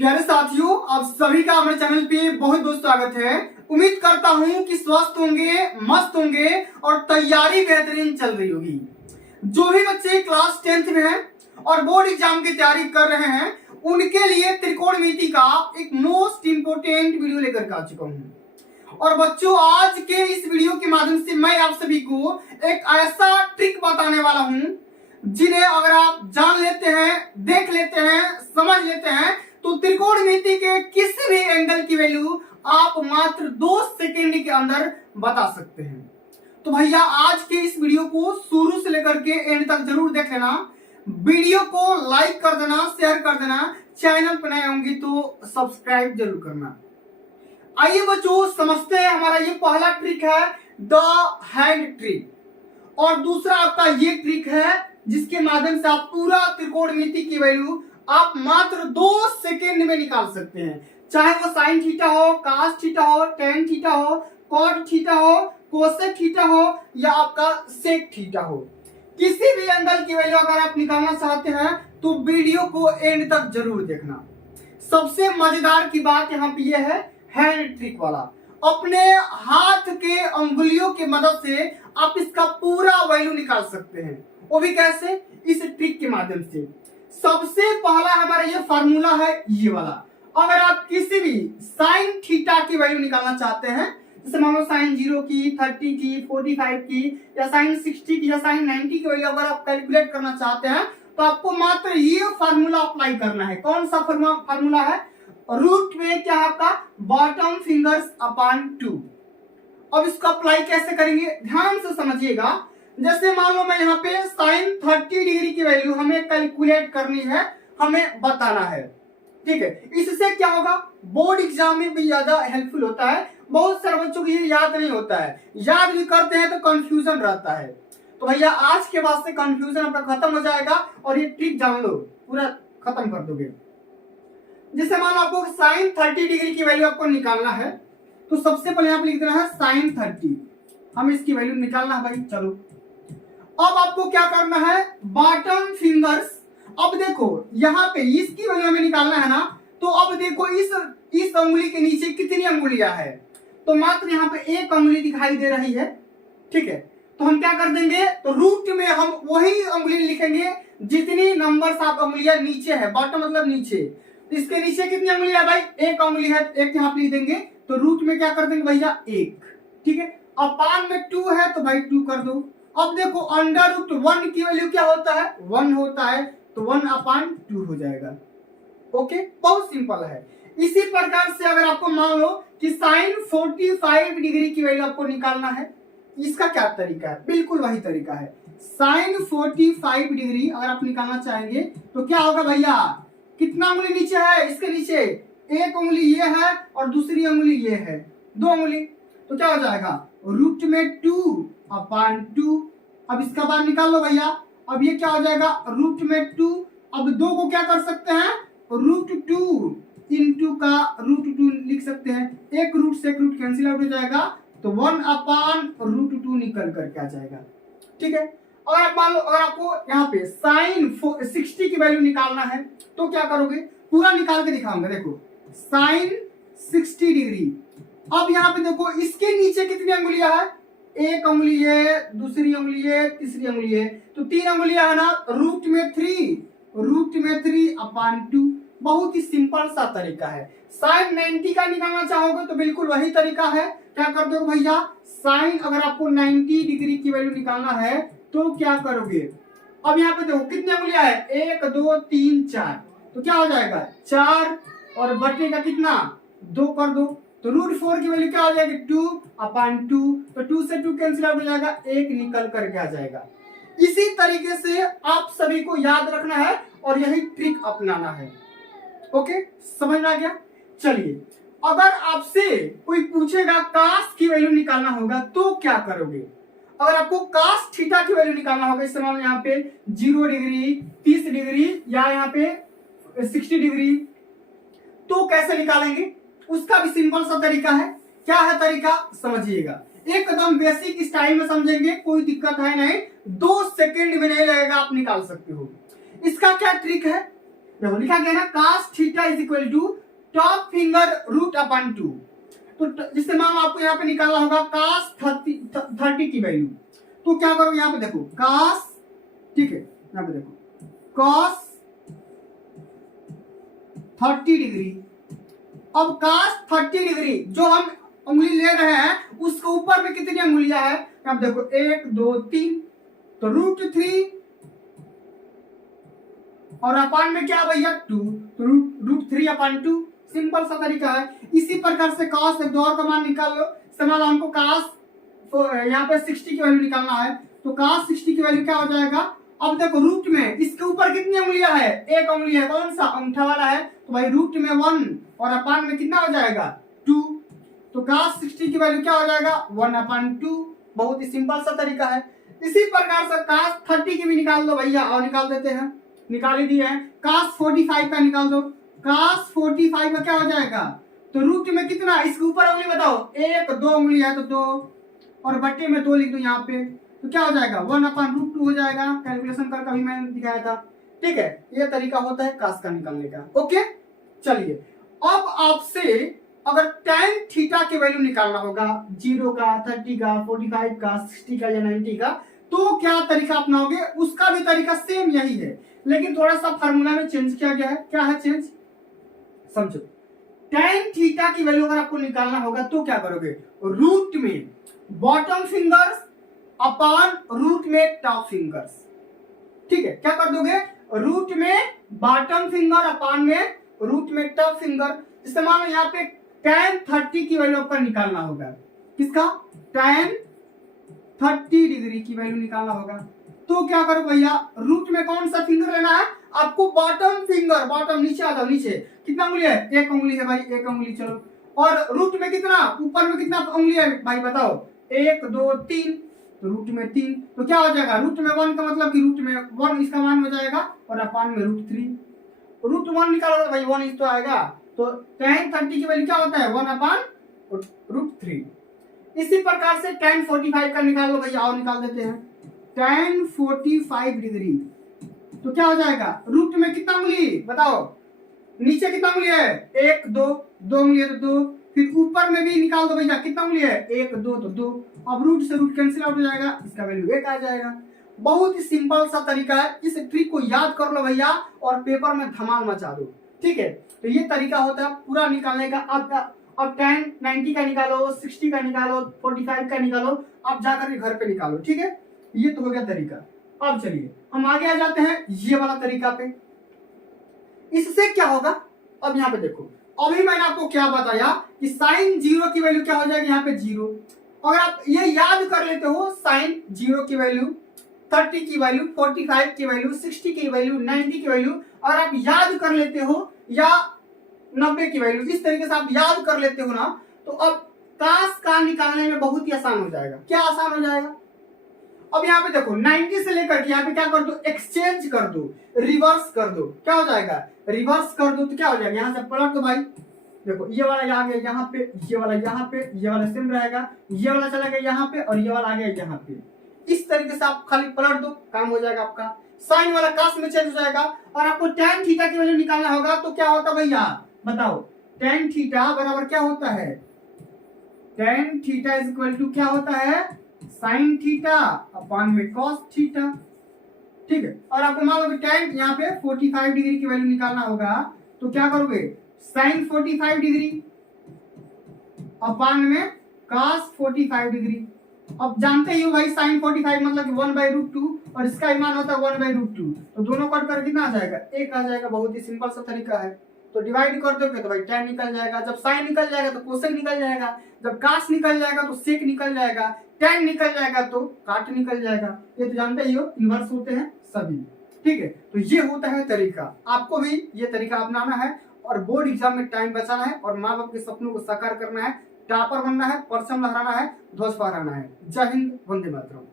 प्यारे साथियों, आप सभी का हमारे चैनल पे बहुत बहुत स्वागत है। उम्मीद करता हूं कि स्वस्थ होंगे, मस्त होंगे और तैयारी बेहतरीन चल रही होगी। जो भी बच्चे क्लास 10th में हैं और बोर्ड एग्जाम की तैयारी कर रहे हैं, उनके लिए त्रिकोणमिति का एक मोस्ट इंपोर्टेंट वीडियो लेकर के आ चुका हूं। और बच्चों, आज के इस वीडियो के माध्यम से मैं आप सभी को एक ऐसा ट्रिक बताने वाला हूं जिन्हें अगर आप जान लेते हैं, देख लेते हैं, समझ लेते हैं तो त्रिकोणमिति के किसी भी एंगल की वैल्यू आप मात्र 2 सेकंड के अंदर बता सकते हैं। तो भैया, आज के इस वीडियो को शुरू से लेकर के एंड तक जरूर देख लेना। वीडियो को लाइक कर देना, शेयर कर देना, चैनल पर नए होंगे तो सब्सक्राइब जरूर करना। आइए बच्चों, समझते हैं। हमारा ये पहला ट्रिक है द हैंड ट्रिक, और दूसरा आपका ये ट्रिक है जिसके माध्यम से आप पूरा त्रिकोणमिति की वैल्यू आप मात्र 2 सेकेंड में निकाल सकते हैं। चाहे वो साइन थीटा हो, कास थीटा हो, टेन थीटा हो, कॉट थीटा हो, कोसेक थीटा हो या आपका सेक थीटा हो। किसी भी एंगल की वैल्यू अगर आप निकालना चाहते हैं तो वीडियो को एंड तक जरूर देखना। सबसे मजेदार की बात यहाँ पे यह है हैंड ट्रिक वाला। अपने हाथ के अंगुलियों की मदद से आप इसका पूरा वैल्यू निकाल सकते हैं। वो भी कैसे? इस ट्रिक के माध्यम से। सबसे पहला हमारा ये फार्मूला है, ये वाला। अगर आप किसी भी साइन थीटा की वैल्यू निकालना चाहते हैं, जैसे मान लो साइन 0 की, 30 की, 45 की या साइन 60 की या साइन 90 की वैल्यू अगर आप कैलकुलेट करना चाहते हैं तो आपको मात्र ये फार्मूला अप्लाई करना है। कौन सा फार्मूला है? रूट में क्या है आपका? Bottom fingers upon 2। अब इसको अप्लाई कैसे करेंगे, ध्यान से समझिएगा। जैसे मान लो मैं यहाँ पे साइन 30 डिग्री की वैल्यू हमें कैलकुलेट करनी है, हमें बताना है, ठीक है। इससे क्या होगा, बोर्ड एग्जाम में भी ज्यादा हेल्पफुल होता है। बहुत सारे बच्चों को ये याद नहीं होता है, याद भी करते हैं तो कंफ्यूजन रहता है। तो भैया, आज के बाद से कंफ्यूजन आपका खत्म हो जाएगा और ये ट्रिक जान लो, पूरा खत्म कर दोगे। जैसे मान लो आपको साइन 30 डिग्री की वैल्यू आपको निकालना है, तो सबसे पहले यहाँ पे लिख देना है साइन 30। हम इसकी वैल्यू निकालना है भाई। चलो, अब आपको क्या करना है, बॉटम फिंगर्स। अब देखो यहाँ पे इसकी वैल्यू हमें निकालना है ना, तो अब देखो इस अंगुली के नीचे कितनी अंगुलियां है, तो मात्र यहाँ पे एक अंगुली दिखाई दे रही है, ठीक है। तो हम क्या कर देंगे, तो रूट में हम वही अंगुली लिखेंगे जितनी नंबर आप अंगुलियां नीचे है। बॉटम मतलब नीचे, तो इसके नीचे कितनी अंगुलियां भाई? एक अंगुली है, एक यहाँ पे लिख देंगे। तो रूट में क्या कर देंगे भैया? 1, ठीक है। अपान में 2 है तो भाई 2 कर दो। अब देखो अंडर रूट 1 की वैल्यू क्या होता है? 1 होता है, तो 1 अपान 2 हो जाएगा। ओके, बहुत सिंपल है। इसी प्रकार से अगर आपको मान लो कि साइन 45 डिग्री की वैल्यू आपको निकालना है, इसका क्या तरीका है? बिल्कुल वही तरीका है। साइन 45 डिग्री अगर आप निकालना चाहेंगे तो क्या होगा भैया? कितना उंगली नीचे है? इसके नीचे एक उंगली ये है और दूसरी उंगली ये है, 2 उंगली। तो क्या हो जाएगा? रूट में 2 अपान 2। अब इसका बार निकाल लो भैया। अब ये क्या हो जाएगा? रूट में 2। अब 2 को क्या कर सकते हैं? रूट 2 इंटू का रूट 2 लिख सकते हैं। एक रूट से एक रूट कैंसिल आउट हो जाएगा, तो 1 अपान रूट 2 निकल करके आ जाएगा, ठीक है। और आप मान लो अगर आपको यहाँ पे साइन 60 की वैल्यू निकालना है तो क्या करोगे? पूरा निकाल के दिखाऊंगा। देखो साइन 60 डिग्री। अब यहाँ पे देखो इसके नीचे कितनी अंगुलियां है? एक अंगुली है, दूसरी अंगुली है, तीसरी अंगुली है, तो 3 अंगुलियां है ना। रूट में 3 अपान 2। बहुत ही सिंपल सा तरीका है। साइन 90 का निकालना चाहोगे तो बिल्कुल वही तरीका है। क्या कर दो भैया? साइन अगर आपको 90 डिग्री की वैल्यू निकालना है तो क्या करोगे? अब यहाँ पे देखो कितनी अंगुलियां है? 1 2 3 4, तो क्या हो जाएगा? 4 और बटे का कितना? 2 कर दो, तो रूट 4 की वैल्यू क्या हो जाएगी? 2 अपान 2। तो 2 से 2 कैंसिल आउट हो जाएगा, 1 निकल करके आ जाएगा। इसी तरीके से आप सभी को याद रखना है और यही ट्रिक अपनाना है। ओके, समझ में आ गया? चलिए, अगर आपसे कोई पूछेगा कास की वैल्यू निकालना होगा तो क्या करोगे? अगर आपको कास थीटा की वैल्यू निकालना होगा, इस मान लो यहाँ पे 0 डिग्री, 30 डिग्री या यहाँ पे 60 डिग्री, तो कैसे निकालेंगे? उसका भी सिंपल सा तरीका है। क्या है तरीका? समझिएगा, एकदम बेसिक स्टाइल में समझेंगे, कोई दिक्कत है नहीं, 2 सेकंड में नहीं लगेगा, आप निकाल सकते हो। इसका क्या ट्रिक है? देखो लिखा गया ना cos theta is equal to top finger root upon 2। तो जिससे मान आपको यहाँ पे निकालना होगा cos 30 की वैल्यू। तो क्या करोगे यहाँ पे देखो cos, ठीक है यहाँ पे देखो cos 30 डिग्री। अब cos 30 डिग्री जो हम उंगली ले रहे हैं उसके ऊपर में कितनी उंगलियां है, अब देखो 1 2 3, तो √3 और अपान में क्या भैया 2, तो √3 अपान 2। सिंपल सा तरीका है। इसी प्रकार से cos एक दो और का मान निकाल लो। समान हमको cos तो यहाँ पे 60 की वैल्यू निकालना है, तो cos 60 की वैल्यू क्या हो जाएगा। अब देखो रूट में इसके ऊपर कितनी उंगलियां है, एक उंगली है, कौन सा अंगूठा वाला है, तो भाई रूट में 1 और अपान में कितना हो जाएगा 2, तो cos 60 की वैल्यू क्या हो जाएगा 1/2। बहुत ही सिंपल सा तरीका है। इसी प्रकार से cos 30 की भी निकाल दो भैया, और निकाल देते हैं, निकाल ही दिए हैं। cos 45 का निकाल दो, cos 45 का क्या हो जाएगा, तो रूट में कितना, इसके ऊपर उंगली बताओ, 1 2 उंगली है तो 2 और बट्टे में 2 लिख दो यहाँ पे, तो क्या हो जाएगा 1/√2 हो जाएगा। कैलकुलेशन कर कभी मैंने दिखाया था, ठीक है। ये तरीका होता है cos का निकालने का। ओके चलिए, अब आपसे अगर tan थीटा की वैल्यू निकालना होगा 0 का, 30 का, 45 का, 60 का या 90 का, तो क्या तरीका अपनाओगे, उसका भी तरीका सेम यही है, लेकिन थोड़ा सा फार्मूला में चेंज किया गया है। क्या है चेंज, समझो। tan थीटा की वैल्यू अगर आपको निकालना होगा तो क्या करोगे, रूट में बॉटम फिंगर्स अपान रूट में टॉप फिंगर्स, ठीक है। क्या कर दोगे, रूट में बॉटम फिंगर अपान में रूट में टॉप फिंगर। इससे मान लो यहाँ पे tan 30 की वैल्यू आपको निकालना होगा, किसका, tan 30 डिग्री की वैल्यू निकालना होगा। तो क्या करो भैया, रूट में कौन सा फिंगर लेना है आपको, बॉटम फिंगर, बॉटम नीचे आ जाओ, नीचे कितना उंगली है, एक उंगली है भाई, एक उंगली, चलो। और रूट में कितना, ऊपर में कितना उंगली है भाई बताओ, 1 2 3, तो रूट में 3, तो क्या हो जाएगा, रूट में 1 का मतलब कि रूट में 1 इसका मान हो जाएगा, और अपान में √3, √1 निकालोगे भाई 1 इस तो आएगा। तो tan 30 की वैल्यू क्या होता है 1/√3। इसी प्रकार से tan 45 का निकाल लो भैया, और निकाल देते हैं tan 45 डिग्री, तो क्या हो जाएगा, रूट में कितना उंगली बताओ, नीचे कितना उंगली है, 1 2, 2 उंगली है तो 2, फिर ऊपर में भी निकाल दो भैया, कितना उंगली है 1 2 तो 2, अब रूट से रूट कैंसिल आउट हो जाएगा, इसका वैल्यू 1 आ जाएगा। बहुत ही सिंपल सा तरीका है, इस ट्रिक को याद कर लो भैया और पेपर में धमाल मचा दो, ठीक है। तो ये तरीका होता है पूरा निकालने का। अब tan 90 का निकालो, 60 का निकालो, 45 का निकालो, अब जाकर के घर पे निकालो, ठीक है। ये तो हो गया तरीका। अब चलिए हम आगे आ जाते हैं ये वाला तरीका पे। इससे क्या होगा, अब यहाँ पे देखो, अभी मैंने आपको क्या बताया कि sin 0 की वैल्यू क्या हो जाएगी यहाँ पे 0। अगर आप ये याद कर लेते हो sin 0 की वैल्यू, 30 की वैल्यू, 45 की वैल्यू, 60 की वैल्यू, 90 की वैल्यू, और आप याद कर लेते हो, या 90 की वैल्यू, इस तरीके से आप याद कर लेते हो ना, तो अब cos का निकालने में बहुत ही आसान हो जाएगा। क्या आसान हो जाएगा, अब यहाँ पे देखो 90 से लेकर के यहाँ पे क्या कर दो, एक्सचेंज कर दो, रिवर्स कर दो, क्या हो जाएगा, रिवर्स कर दो तो क्या हो जाएगा, यहाँ से पलट दो भाई, देखो ये वाला आ गया यहाँ पे, ये वाला यहाँ पे, ये वाला सेम रहेगा, ये वाला चला गया यहाँ पे, और ये वाला आ गया यहाँ पे। इस तरीके से आप खाली पलट दो, काम हो जाएगा आपका। साइन वाला cos में चेंज हो जाएगा, और आपको tan थीटा की वैल्यू निकालना होगा, तो क्या होता भैया बताओ, tan थीटा बराबर क्या होता है, tan theta is equal to क्या होता है, sin थीटा अपान में cos थीटा, ठीक है। और आपको मान लो कि tan यहाँ पे 45 डिग्री की वैल्यू निकालना होगा, तो क्या करोगे, sin 45 डिग्री अपान में cos 45 डिग्री। अब जानते ही हो भाई sin 45 मतलब कि 1/√2, और इसका मान होता है 1/√2, तो दोनों कट कर कितना आ जाएगा, 1 आ जाएगा। बहुत ही सिंपल सा तरीका है। तो डिवाइड कर दोगे तो भाई tan निकल जाएगा, जब sin निकल जाएगा तो कोसेक निकल जाएगा, जब cos निकल जाएगा तो सेक निकल जाएगा, tan निकल जाएगा तो काट निकल जाएगा। ये तो जानते ही हो, इन्वर्स होते हैं सभी, ठीक है। तो ये होता है तरीका, आपको भी ये तरीका अपनाना है, और बोर्ड एग्जाम में टाइम बचाना है, और माँ बाप के सपनों को साकार करना है, टॉपर बनना है, परचम लहराना है, ध्वज फहराना है। जय हिंद, वंदे मातरम।